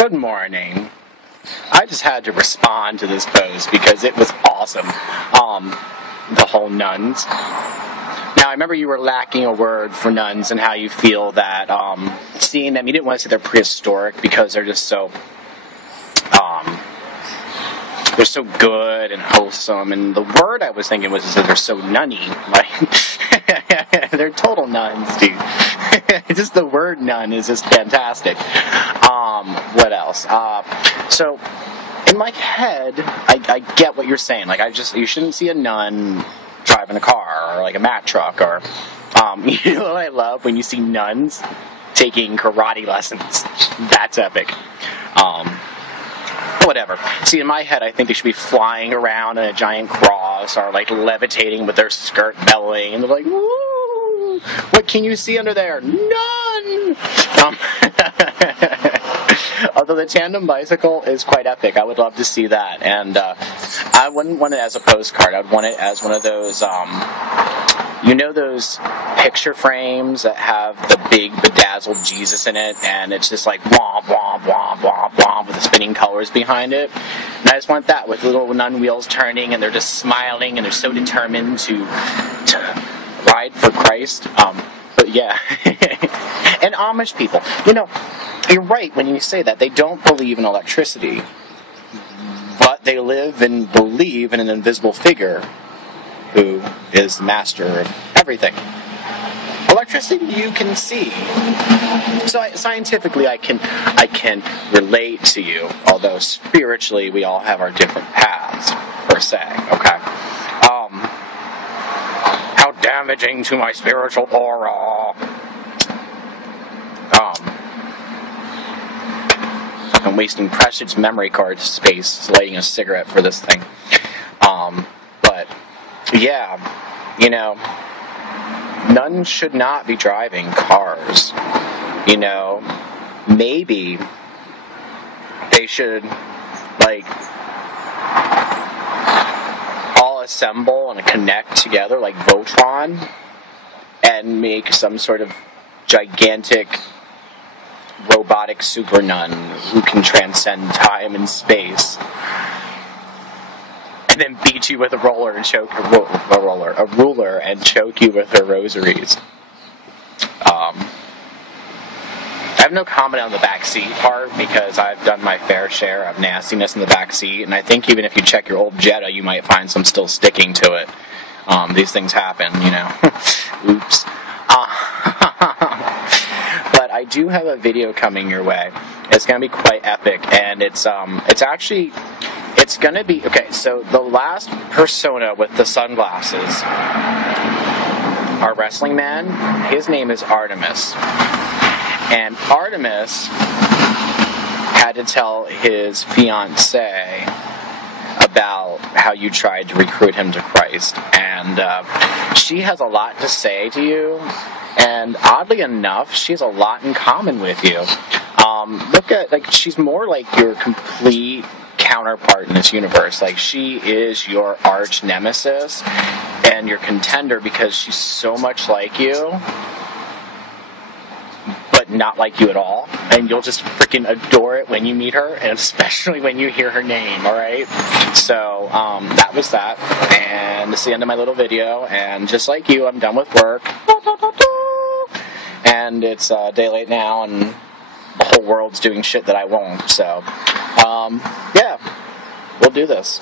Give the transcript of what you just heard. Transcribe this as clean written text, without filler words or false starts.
Good morning. I just had to respond to this post because it was awesome. The whole nuns. Now, I remember you were lacking a word for nuns and how you feel that seeing them, you didn't want to say they're prehistoric because they're just so good and wholesome. And the word I was thinking was that they're so nunny. Like, they're total nuns, dude. Just the word nun is just fantastic. What else? So, in my head, I get what you're saying. Like, you shouldn't see a nun driving a car or like a Mack truck or, you know what I love? When you see nuns taking karate lessons. That's epic. Whatever. See, in my head, I think they should be flying around in a giant cross or like levitating with their skirt bellowing, and they're like, "Woo! What can you see under there? None!" Although the tandem bicycle is quite epic, I would love to see that. And I wouldn't want it as a postcard. I would want it as one of those, you know, those picture frames that have the big bedazzled Jesus in it, and it's just like womp, womp, womp, womp, womp with the spinning colors behind it. And I just want that with little nun wheels turning, and they're just smiling, and they're so determined to ride for Christ. But yeah. And Amish people, you know, you're right when you say that. They don't believe in electricity, but they live and believe in an invisible figure who is the master of everything. Electricity you can see. So scientifically I can relate to you, although spiritually we all have our different paths, per se, okay? How damaging to my spiritual aura. I'm wasting precious memory card space lighting a cigarette for this thing. But yeah, you know, nuns should not be driving cars. You know, maybe they should, like, all assemble and connect together like Voltron and make some sort of gigantic robotic super nun who can transcend time and space, and then beat you with a ruler and choke you with her rosaries. I have no comment on the backseat part because I've done my fair share of nastiness in the backseat, and I think even if you check your old Jetta, you might find some still sticking to it. These things happen, you know. Oops. But I do have a video coming your way. It's going to be quite epic, and it's going to be, okay, so the last persona with the sunglasses, our wrestling man, his name is Artemis. And Artemis had to tell his fiancée about how you tried to recruit him to Christ. And she has a lot to say to you. And oddly enough, she has a lot in common with you. Look at, like, she's more like your complete counterpart in this universe. Like, she is your arch nemesis and your contender because she's so much like you, but not like you at all. And you'll just freaking adore it when you meet her, and especially when you hear her name, alright? So, that was that. And it's the end of my little video. And just like you, I'm done with work. And it's daylight now, and the whole world's doing shit that I won't. So, yeah, we'll do this.